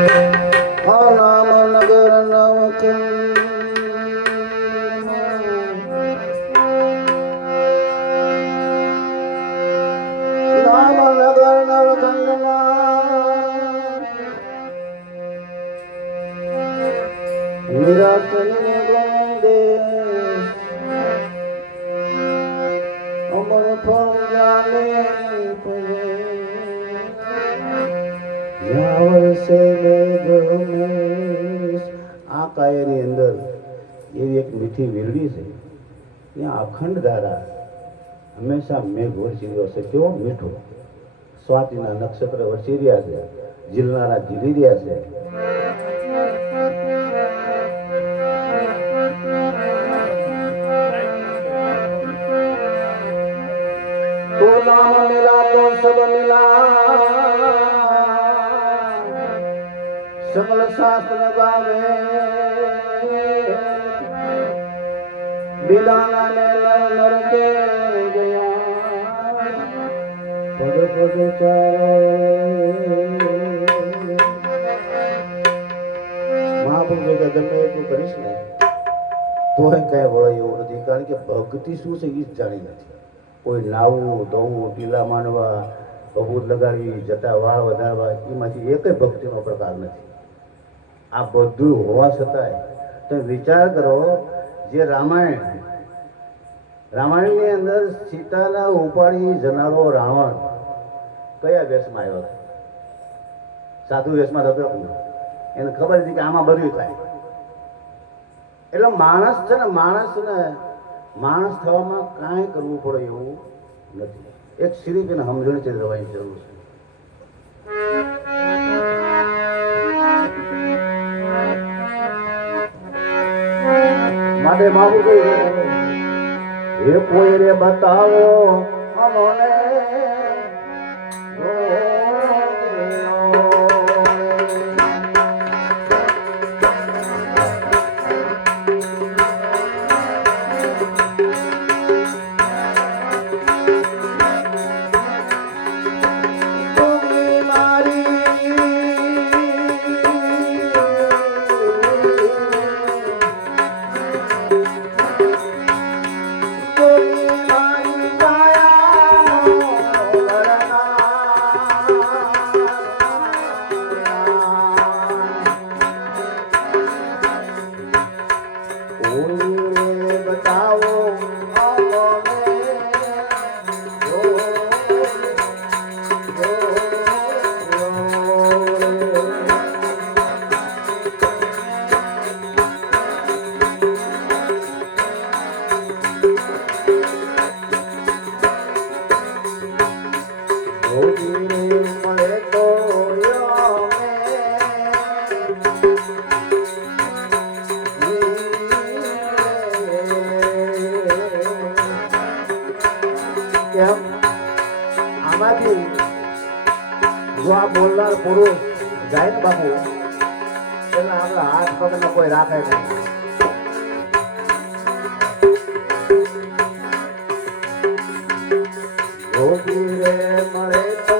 નામ નગર નવકુંડ નામ નગર નવકંડમાં નિરાતને ગોંદે અમર ફળ જાને પરે આ કાયની અંદર એવી એક મીઠી વીરડી છે ત્યાં અખંડ ધારા હંમેશા મેઘ વરસી રહ્યો છે. કેવો મીઠો સ્વાતિના નક્ષત્ર વરસી રહ્યા છે, જીલનારા જીલી રહ્યા છે. તો નામ મિલા તો સબ મિલા सकल शास्त्र गावे बिदाना ने नर के गया पद पद મહાપુરુષો કે ગમે એટલું કરીશ ને તોય કઈ વળે એવું નથી, કારણ કે ભક્તિ શું છે એ જ જાણી નથી. કોઈ નાવું ધોવું ટીલા માંડવા ભભૂત લગાડવી જટા વાળ વધારવા એમાંથી એક ભક્તિનો પ્રકાર નથી. આ બધું હોવા છતાંય તો વિચાર કરો, જે રામાયણની અંદર સીતાના ઉપાડી જનારો રાવણ કયા વેશમાં આવ્યો હતો? સાધુ વેશમાં થતો એને ખબર હતી કે આમાં બધું થાય. એટલે માણસ છે ને માણસ થવામાં કાંઈ કરવું પડે એવું નથી. એક શ્રીજીને સમજણથી રહેવાની જરૂર છે. માટે મારું એ કોઈ રે બતાવો અમને આમાંથી જો આ બોલનાર પુરુષ જાય ને બાપુ એટલે આપણા હાથ પગને કોઈ રાખે નહીં. મળે તો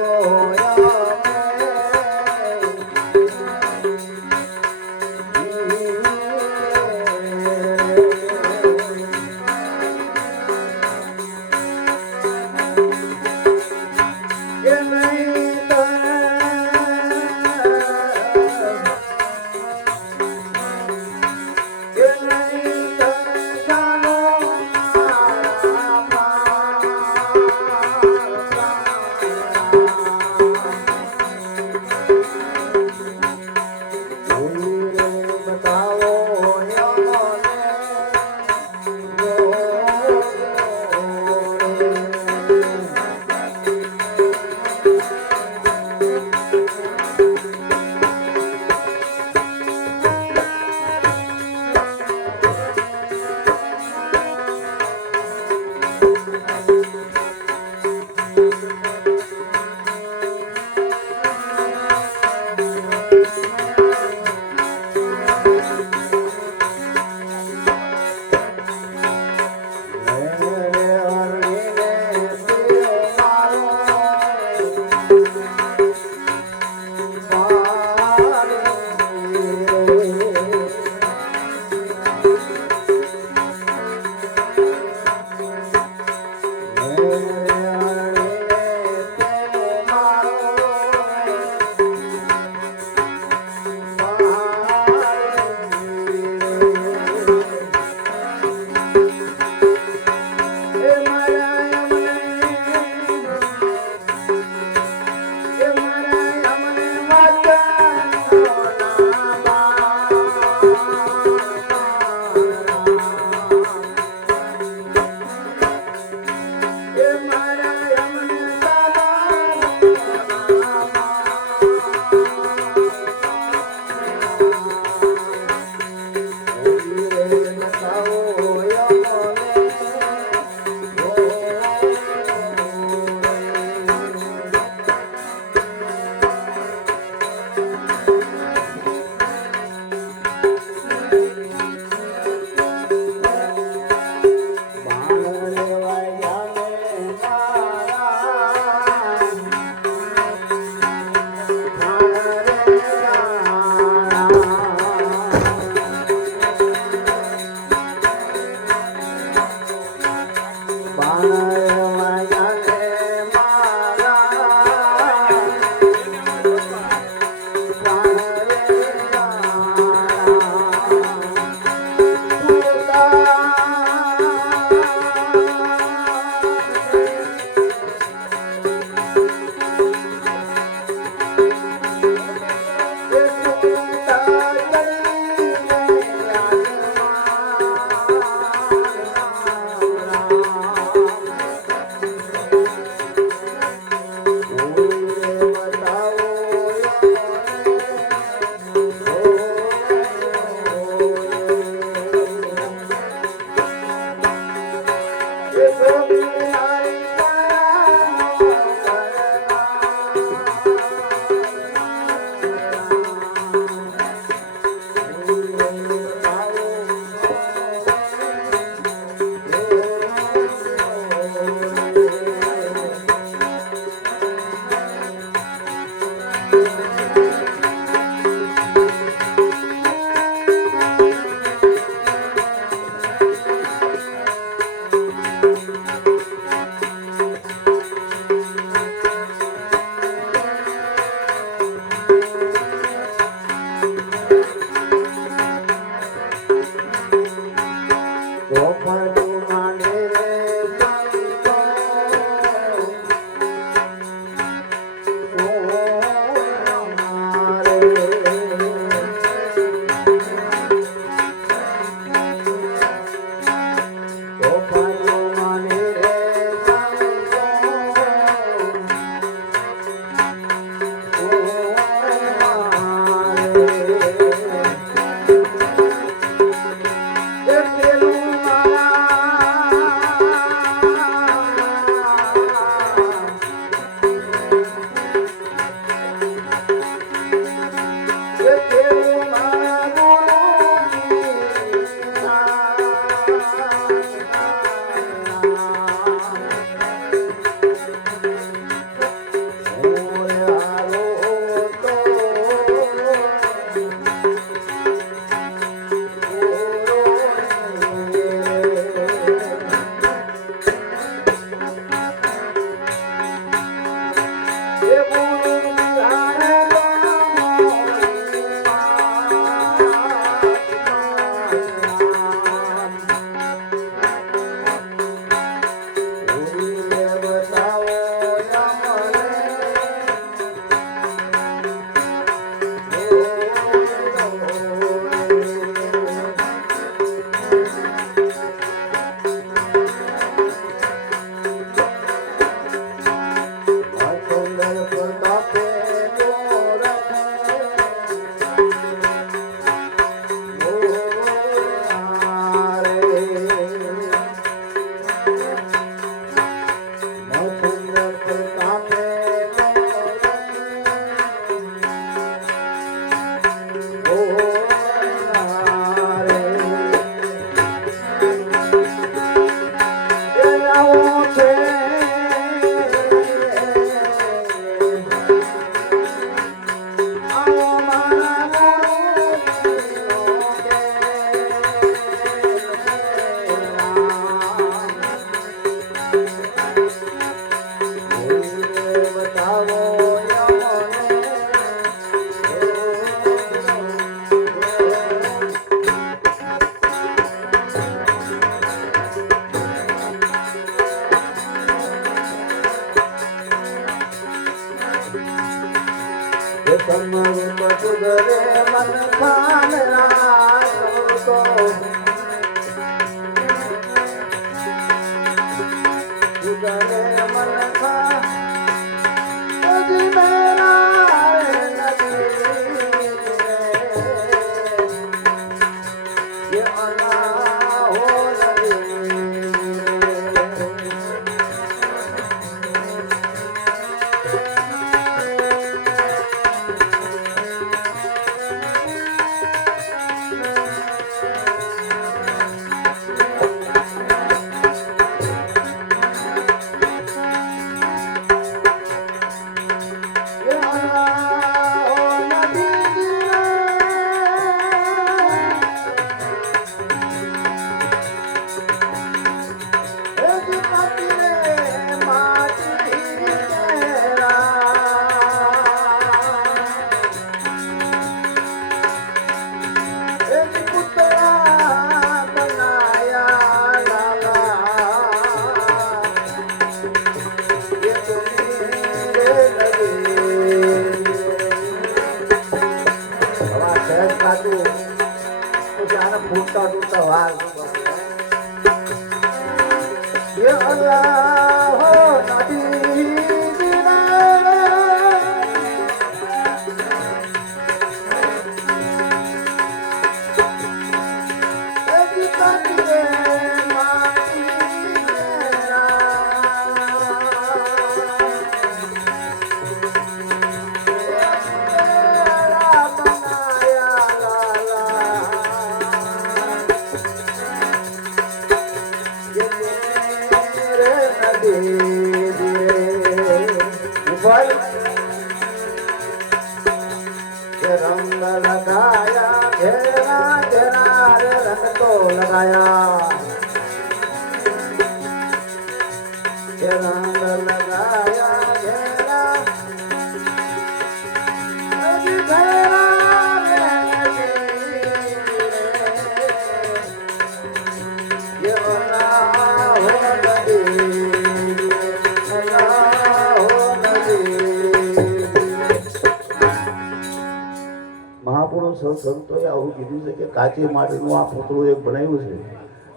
સંતોએ આવું કીધું છે કે કાચી માટીનું આ પૂતળું એક બનાવ્યું છે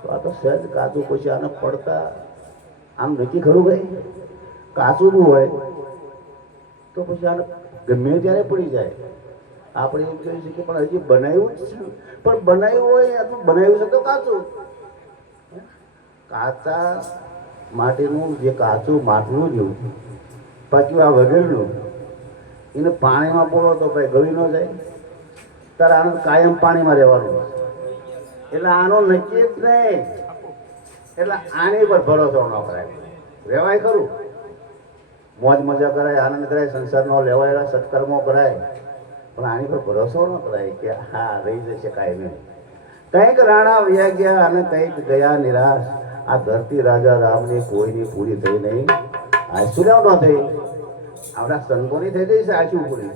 તો આ તો સહેજ કાચું પછી આને પડતા આમ નક્કી ખરું ભાઈ કાચું બી હોય તો પછી આને ગમે ત્યારે પડી જાય. આપણે એમ કહી શકીએ પણ હજી બનાવ્યું જ છે પણ બનાવ્યું હોય આટલું બનાવ્યું છે તો કાચું કાચા માટીનું જે કાચું માટલું જેવું બાકી આ વગેરેનું એને પાણીમાં બોલો તો ભાઈ ગળી ન જાય. તારે આનંદ કાયમ પાણીમાં રહેવાનું. એટલે આનો નક્કી જ નહીં. એટલે આની પર ભરોસો ન કરાય. રહેવાય ખરું, મોજ મજા કરાય, આનંદ કરાય, સંસારનો લેવાયેલા સત્કર્મો કરાય, પણ આની પર ભરોસો ન કરાય કે હા રહી જશે કાંઈ નહીં. કંઈક રાણા વયા ગયા અને કંઈક ગયા નિરાશ. આ ધરતી રાજા રામની કોઈની પૂરી થઈ નહીં. આશુરાવ ન થઈ, આપણા સંતોની થઈ ગઈ છે આશુ પૂરી.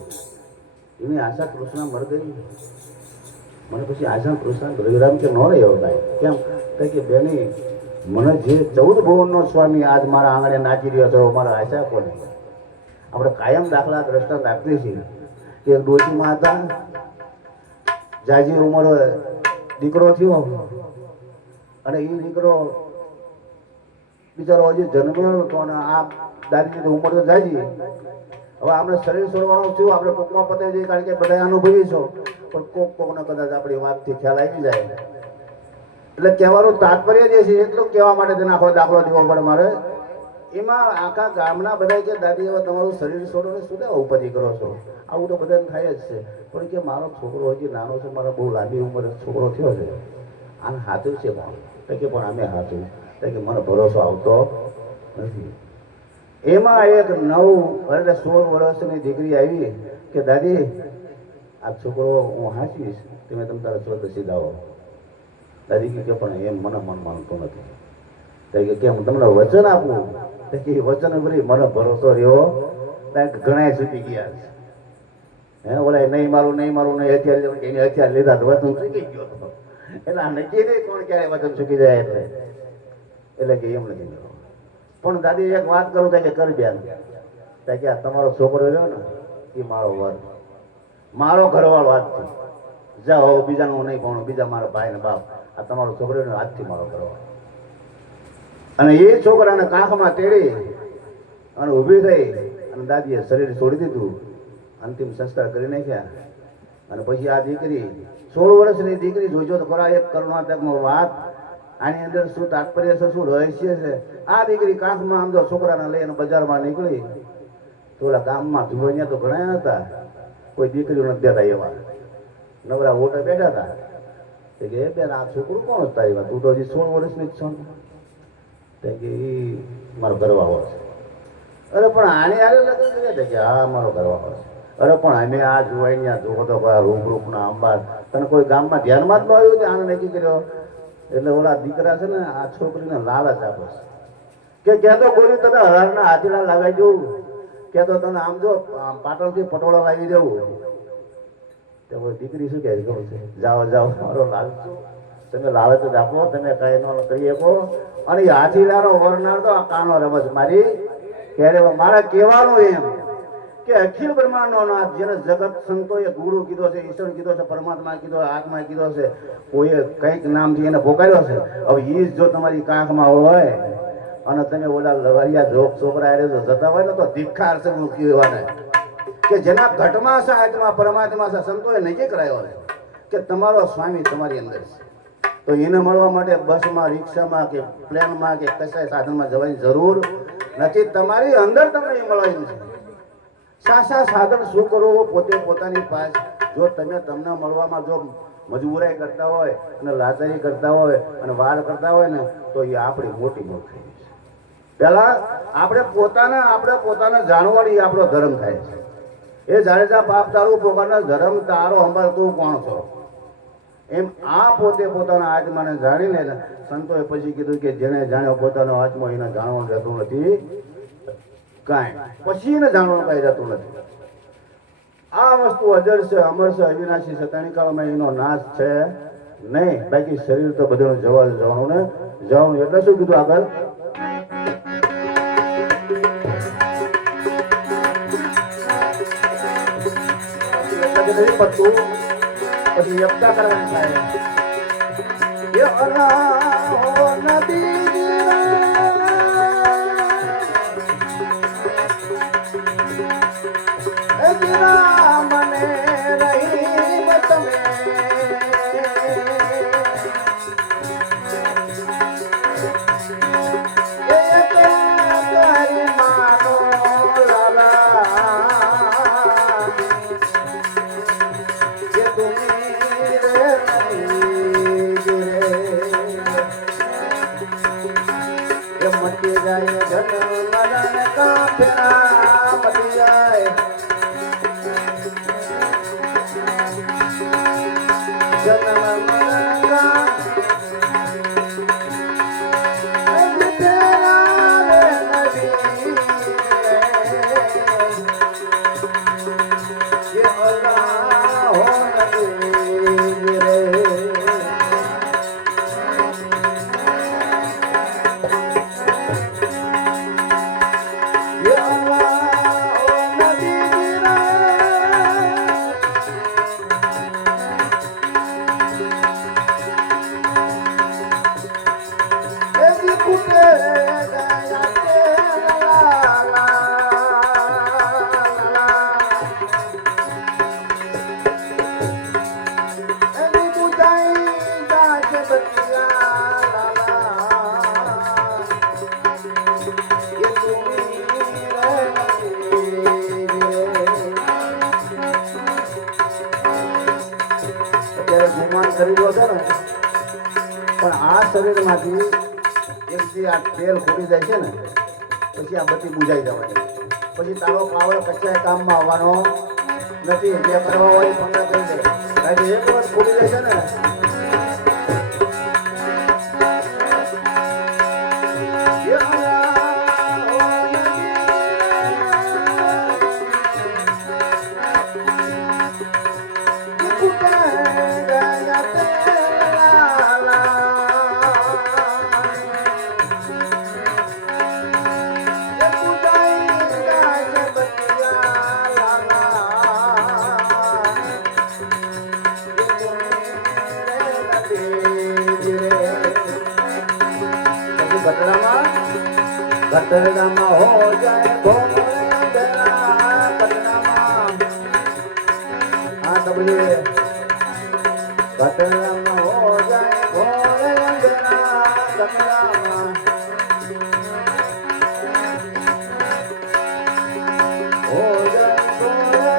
એની આશા કૃષ્ણ મર ગઈ. મને પછી આશા કૃષ્ણ રઘુરામ કે ન રહ્યો ભાઈ. કેમ કે બેની મને જે 14 ભુવનનો સ્વામી આજ મારા આંગણે નાચી રહ્યો છો, મારા આશા કોને? આપણે કાયમ દાખલા દ્રષ્ટાંત આપીએ છીએ કે એક ડોશીમાં હતા, જાજી ઉંમર દીકરો થયો અને એ દીકરો બિચારો હજી જન્મેલો હતો અને આ દાદીની ઉંમર તો જાજી. હવે આપણે શરીર છોડવાનું થયું, આપણે કોકમાં પતે જઈએ, કારણ કે બધા અનુભવી છો, પણ કોકને કદાચ આપણી વાતથી ખ્યાલ આવી જાય. એટલે કહેવાનું તાત્પર્ય જે છે એટલું કહેવા માટે તેને આખો દાખલો દેવો પડે મારે. એમાં આખા ગામના બધા કે દાદી હવે તમારું શરીર છોડો ને શું લેવા ઉપાધિ કરો છો? આવું તો બધાને થાય જ છે. પણ કે મારો છોકરો હજી નાનો છે, મારો બહુ લાંબી ઉંમરે છોકરો થયો છે, આને હાથું છે કોણ? કે પણ અમે હાથું કે મને ભરોસો આવતો નથી. એમાં એક 9 એટલે 16 વર્ષની દીકરી આવી કે દાદી આ છોકરો હું હાંચીશ, તમે તારા સ્વત સીધાવો. દાદી કે પણ એમ મને મન માનતો નથી. કે હું તમને વચન આપું કે વચન ભરી મને ભરોસો રહ્યો. ઘણા છૂટી ગયા છે. હે ઓલા નહીં મારું હથિયાર એને હથિયાર લીધા તો વચન ચૂકી ગયો હતો. એટલે આ નક્કી નહીં કોણ ક્યારે વચન ચૂકી જાય. એટલે કે એમ નથી. પણ દાદી એક વાત કરું કે કરી બેન કે આ તમારો છોકરો રહ્યો ને એ મારો વર, મારો ઘરવાળો આજથી જાઓ, બીજાનું નહીં પણ બીજા મારા ભાઈ ને બાપ, આ તમારો છોકરો આજથી મારો ઘરવાળો. અને એ છોકરાને કાંખમાં તેડી અને ઊભી થઈ અને દાદીએ શરીર છોડી દીધું, અંતિમ સંસ્કાર કરી નાખ્યા. અને પછી આ દીકરી 16 વર્ષની દીકરી જોઈજો તો ખરા એક કરુણાત્મક વાત. આની અંદર શું તાત્પર્ય છે, શું રહસ્ય છે? આ દીકરી કાંખમાં આમ જો છોકરાને લઈને બજારમાં નીકળી. થોડા ગામમાં ધુવણિયા તો ઘણા હતા, કોઈ દીકરીઓ નથી દેતા એવા નવરા ઓટે બેઠા હતા. કે બેન આ છોકરું કોણ તારી વાત? તું તો હજી 16 વર્ષની જ છો ને. કે એ મારો ઘરવાળો છે. અરે પણ આને આરે લગ્ન કરે કે હા મારો ઘરવાળો છે. અરે પણ અમે આ જોવાઈ જોવો તો રૂપના અંબાર તને કોઈ ગામમાં ધ્યાનમાં જ ન આવ્યું કે આને નક્કી કર્યો? એટલે ઓલા દીકરા છે ને આ છોકરીને લાલચ આપે છે કે ક્યાં તો કોઈ તને હરારના હાથીલા લાવી દઉં, ક્યાં તો તને આમ જો પાટણથી પટોળા લાવી દેવું. દીકરી શું કહે છે? જાઓ મારો લાલચ, તમે લાલચ જ આપો, તમે કઈ ન કરી શકો. અને હાથીલાનો વરનાર તો આ કાનો રમત મારી ક્યારે મારા કહેવાનું એમ કે અખિલ બ્રહ્માંડનો નાથ, જેને જગત સંતોએ ગુરુ કીધો છે, ઈશ્વર કીધો છે, પરમાત્મા કીધો, આત્મા કીધો છે, કોઈએ કંઈક નામથી એને પોકાર્યો છે. હવે એ જો તમારી કાંખમાં હોય અને તમે ઓલા લવારિયા જોક છોકરા જતા હોય ને તો ધિક્કાર છે મૂકીવાને કે જેના ઘટમાં છે આત્મા પરમાત્મા છે, સંતોએ નક્કી કરાયો છે કે તમારો સ્વામી તમારી અંદર છે. તો એને મળવા માટે બસમાં, રિક્ષામાં કે પ્લેનમાં કે કશાય સાધનમાં જવાની જરૂર નથી. તમારી અંદર તમને મળવાનું છે. સાસા સાધન શું કરવું પોતે પોતાની પાસ. જો તમે તમને મળવામાં જો મજબૂરાઈ કરતા હોય અને લાચારી કરતા હોય અને વાર કરતા હોય ને તો એ આપણી મોટી મૂર્ખી છે. પહેલા આપણે પોતાને જાણવાની આપણો ધર્મ થાય છે. એ જાડેજા પાપ તારું પોતાનો ધર્મ તારો અંબાર તું કોણ છો? એમ આ પોતે પોતાના આત્માને જાણીને સંતોએ પછી કીધું કે જેને જાણ્યો પોતાનો આત્મા એને જાણવાનું રહેતું નથી કાંઈ, પછી એને જાણવાનું કાંઈ રહેતું નથી. આ વસ્તુ અજર છે, અમર છે, અવિનાશી છે. તણિકાળમાં એનો નાશ છે નહીં. બાકી શરીર તો બધાનું જવાનું ને જવાનું. એટલે શું કીધું આગળ? પછી યપ્તા કરવાની થાય. મને રહી તમે માનો લાલા કે તું શરીર હતો ને પણ આ શરીરમાંથી એક જે આ તેલ ખૂટી જાય છે ને પછી આ બધી બુજાઈ જવાની પછી તારો પાવર કચ્યા કામમાં આવવાનો નથી જે કરવા હોય પંદર કરી દે કારણ કે એક વખત ખૂટી જાય છે ને घटनामा हो जाए हाँ तबले घटनामा हो जाए भोले अंजना घटनामा हो जाए भोले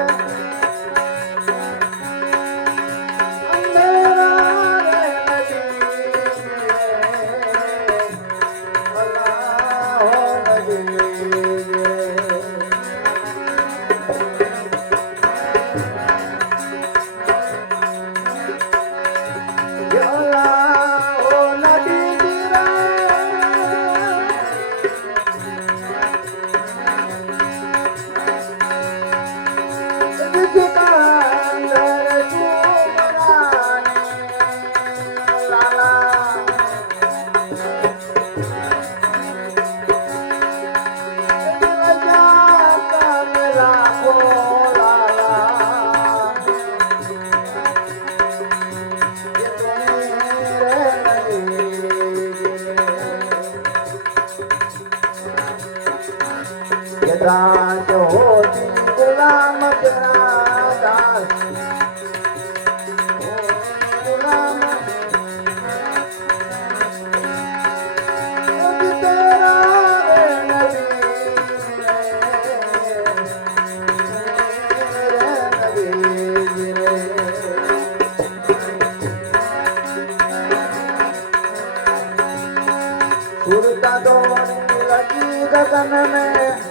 दास होती गुलाम तेरा दास गुलाम तेरा सुरता दौड़ने लगी गगन में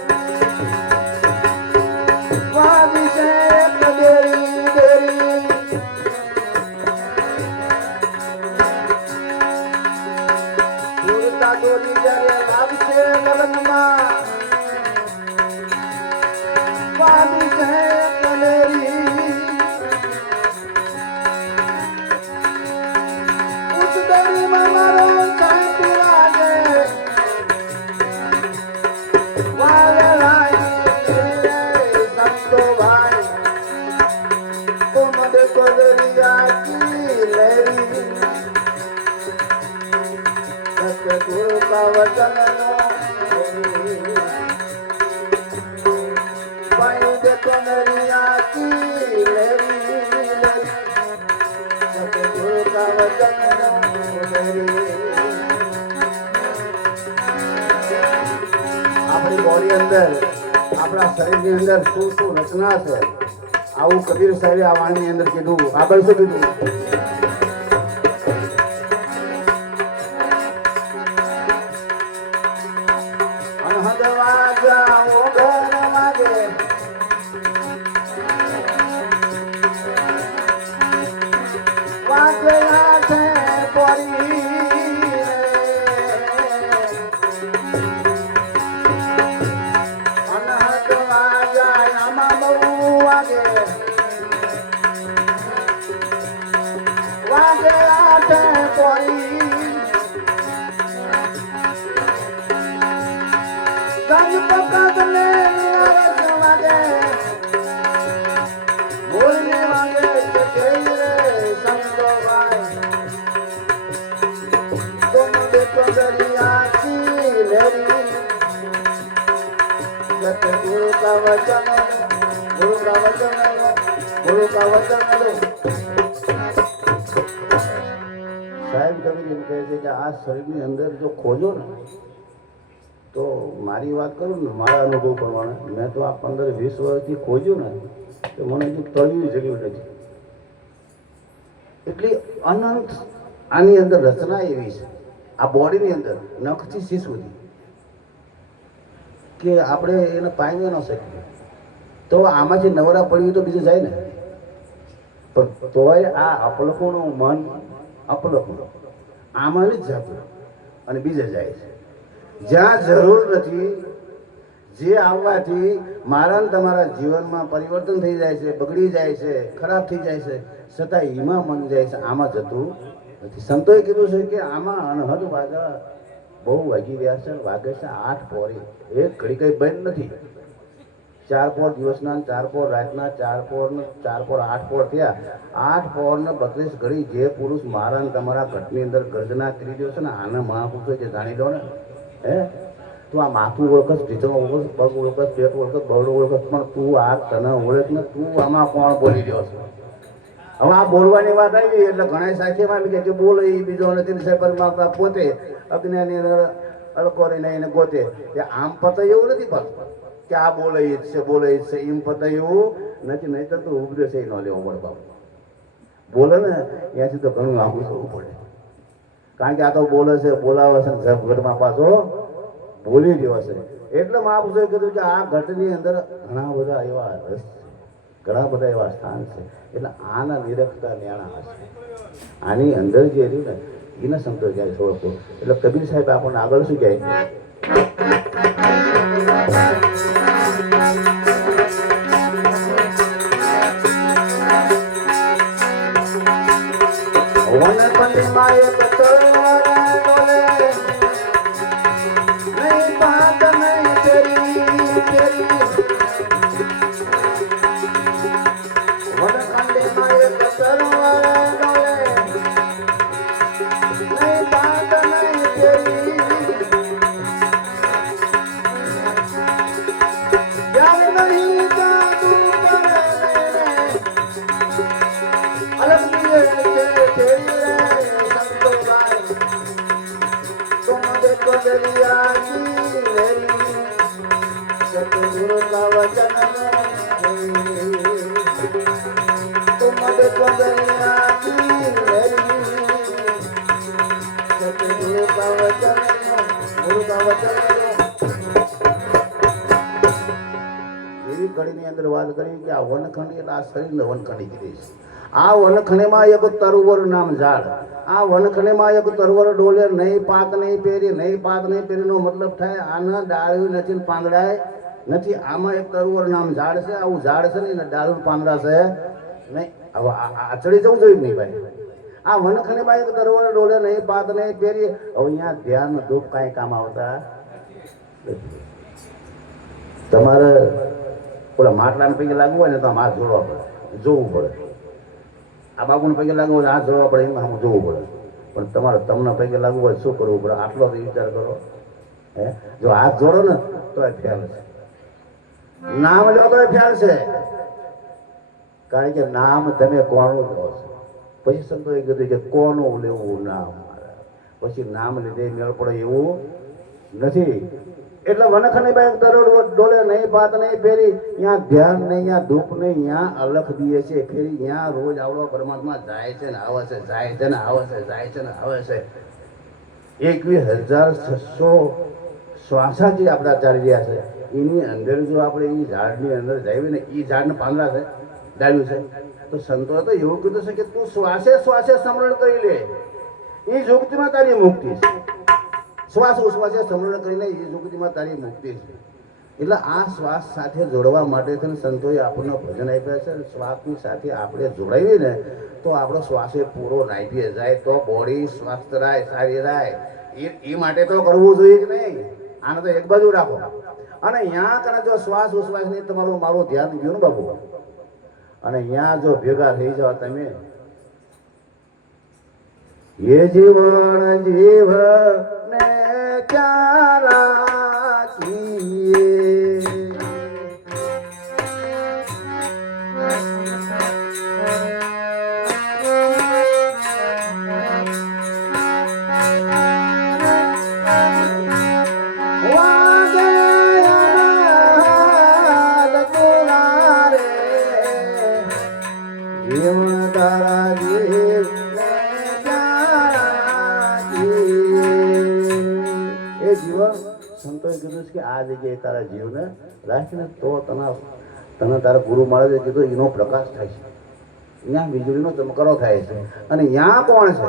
આપણી બોડી અંદર આપણા શરીરની અંદર શું શું રચના છે આવું કબીર સાહેબે આ વાણીની અંદર કીધું આગળ શું કીધું વાગે આઠે કોઈ ગજ પકડને અરસ વાગે બોલને વાગે કેઈ રે સંતો ભાઈ तुम देखो दरिया की लहरी जब गुरु का वचन गुरु का वचन गुरु का वचन साहेब कभी એમ કહે છે કે આ શરીરની અંદર જો ખોજો ને તો મારી વાત કરું ને મારા અનુભવ પ્રમાણે મેં તો આ 15-20 વર્ષથી ખોજ્યું ને તો મને હજુ તળિયું જગ્યું નથી એટલી અનંત આની અંદર રચના એવી છે આ બોડીની અંદર નખથી શીશ સુધી કે આપણે એને પામી ન શકીએ તો આમાંથી નવરા પડ્યું તો બીજું જાય ને પણ તોય આ અપલકોનું મન અપલકું આમાં જ જતું અને બીજે જાય છે જ્યાં જરૂર નથી જે આવવાથી મારા ને તમારા જીવનમાં પરિવર્તન થઈ જાય છે બગડી જાય છે ખરાબ થઈ જાય છે છતાં એમાં મન જાય છે આમાં જતું નથી સંતોએ કીધું છે કે આમાં અનહદ વાગા બહુ વાગી રહ્યા છે વાગે છે 8 પોરી એક ઘડી કઈ બંધ નથી 4 પોર દિવસના 4 પોર રાતના 4 પોર 8 પોર થયા 8 પોર ને 32 ઘડી જે પુરુષ મારા ને તમારા ઘટની અંદર ગર્જના કરી રહ્યો છે ને આને મહાપુરુષો જે જાણી લો ને હે તું આ માથું ઓળખસ ભીતરો ઓળખસ પગ ઓળખસ પેટ ઓળખસ બરડો ઓળખસ પણ તું આ તને ઓળખ ને તું આમાં કોણ બોલી રહ્યો છે હવે આ બોલવાની વાત આવી એટલે ઘણા સાખીમાં આવી કે બોલે એ બીજો નથી સેપરમાં પોતે અજ્ઞાની અડકો રહીને એને ગોતે કે આમ પતાય એવું નથી પણ કે આ બોલે જ છે એમ પતાય એવું નથી નહીં તો ઉપદેશ ન લેવો પડે બાપુ બોલે ને ત્યાંથી તો ઘણું આંબું થવું પડે કારણ કે આ તો બોલે છે બોલાવે છે ઘરમાં પાછો બોલી રહ્યો છે એટલે મહાપુરુષોએ કીધું કે આ ઘટની અંદર ઘણા બધા એવા રસ ઘણા બધા એવા સ્થાન છે એટલે આના નિરખતા ન્યાણા હશે આની અંદર જે રહ્યું ને એના સંતો જાય ઓળખો એટલે કબીર સાહેબ આપણને આગળ શું કહે એવી કડીની અંદર વાત કરી કે આ વનખંડી એટલે આ શરીરને વનખંડી કીધી છે આ વનખંડીમાં એક તરુવર નામ ઝાડ આ વનખંડીમાં એક તરુવર ડોલે નહીં પાત નહીં પહેરીનો મતલબ થાય આના ડાળ્યું નથી પાંદડાય નથી આમાં એક તરુવર નામ ઝાડ છે આવું ઝાડ છે ને ડાળું પાંદડા છે નહીં હવે આ ચડી જવું જોઈએ નહીં ભાઈ આ વનખંડીમાં એક તરુવર ડોલે નહીં પાત નહીં પહેરી હવે અહીંયા ધ્યાન દુઃખ કાંઈ કામ આવતા તમારે ઓલા માટલાને પૈકી લાગવું હોય ને તો આમ હાથ જોડવા પડે જોવું પડે આ બાબુને પૈકી લાગવું હોય હાથ જોડવા પડે એમાં આમ જોવું પડે પણ તમારે તમને પૈકી લાગવું હોય શું કરવું પડે આટલો તો વિચાર કરો હે જો હાથ જોડો ને તો એ ફેલ છે નામ લો તો એ ફેલ છે કારણ કે નામ તમે કોનું લો છો પછી સંતોએ કીધું કે કોનું લેવું નામ પછી નામ લીધે મેળ પડે એવું નથી એટલે વનખંડી બાઈ તરોડ ડોલે નહીં પાત નહીં ફેરી ત્યાં ધ્યાન નહીં ત્યાં ધૂપ નહીં ત્યાં અલખ દીએ છે ફેરી ત્યાં રોજ આવડો પરમાત્મા જાય છે ને આવે છે જાય છે ને આવે છે જાય છે ને આવે છે 21,600 શ્વાસા જે આપણા ચાલી રહ્યા છે એની અંદર જો આપણે એ ઝાડની અંદર જઈએ ને એ ઝાડને પાંદડા છે ડાળ્યું છે તો સંતોએ તો એવું કીધું છે કે તું શ્વાસે શ્વાસે સ્મરણ કરી લે એ યુક્તિમાં તારી મુક્તિ છે શ્વાસ ઉશ્વાસે સ્મરણ કરીને એ યુક્તિમાં તારી મુક્તિ છે એટલે આ શ્વાસ સાથે જોડવા માટે છે ને સંતોએ આપણને ભજન આપ્યા છે. શ્વાસની સાથે આપણે જોડાઈએ ને તો આપણો શ્વાસે પૂરો નાઈપીએ જાય તો બોડી સ્વસ્થ રહે, સારી રહે. એ માટે તો કરવું જોઈએ જ નહીં. આને તો એક બાજુ રાખો. અને અહીંયા કને જો શ્વાસ ઉશ્વાસની તમારું મારું ધ્યાન ગયું ને બાબુ, અને અહીંયા જો ભેગા થઈ જાઓ તમે, એ જીવન જીવ ને ચાલા કીએ જીવન તારા જીવ એ જીવન સંતોએ કીધું છે કે આ જગ્યાએ તારા જીવને રાખીને તો તને તારા ગુરુ મહારાજે કીધું એનો પ્રકાશ થાય છે. અહીંયા વીજળીનો ચમકારો થાય છે. અને ત્યાં કોણ છે?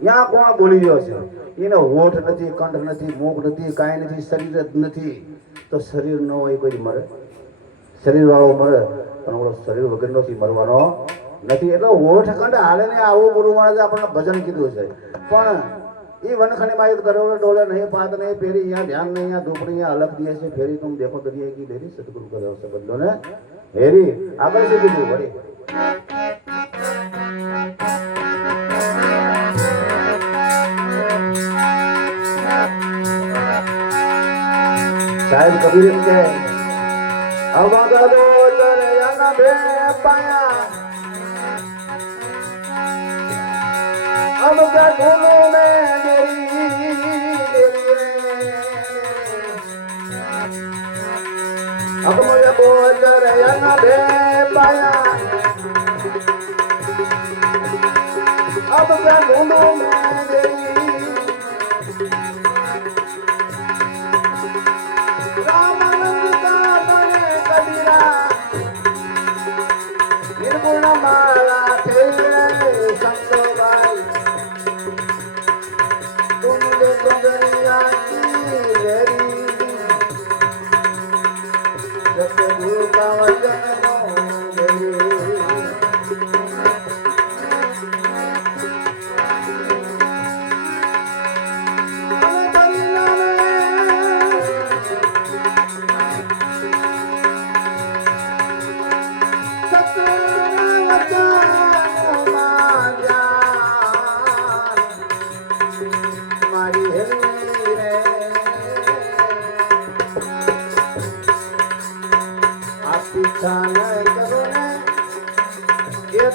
ત્યાં કોણ બોલી રહ્યો છે? એને હોઠ નથી, કંઠ નથી, મુખ નથી, કાંઈ નથી, શરીર જ નથી. તો શરીર ન હોય કોઈ મરે? શરીર વાળો મરે પણ ઓલો શરીર વગરનો મરવાનો નથી. એટલે હોઠ કંઠ હાલે ને આવું ગુરુ મહારાજે આપણને ભજન કીધું છે. પણ એ વનખણીમાં એક કરોડ ડોલે નહીં, પાત નહીં, ફેરી અહીંયા ધ્યાન નહીં, અહીંયા ધૂપડી અહીંયા અલગ દિયે છે, ફેરી તું દેખો દરિયા કી ડેરી સદગુરુ કર્યો છે બદલો ને હેરી આગળ શું કીધું વળી સાહેબ કબીર કે અવગલો ચરયન બે પાયા अब क्या ढूंढूं मैं अब मुझे बोल रहे न बे पाया अब क्या ढूंढूं मैं रामानंद का बने कबीरा निर्गुण माला खेले संतो भाई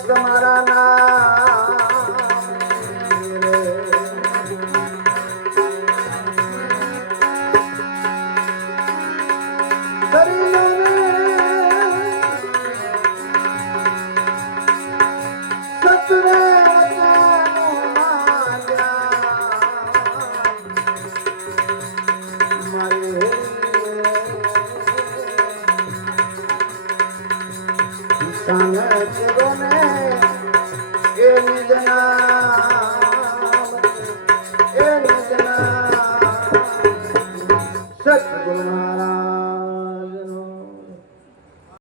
तुम्हारा नाम संग ने ए निजना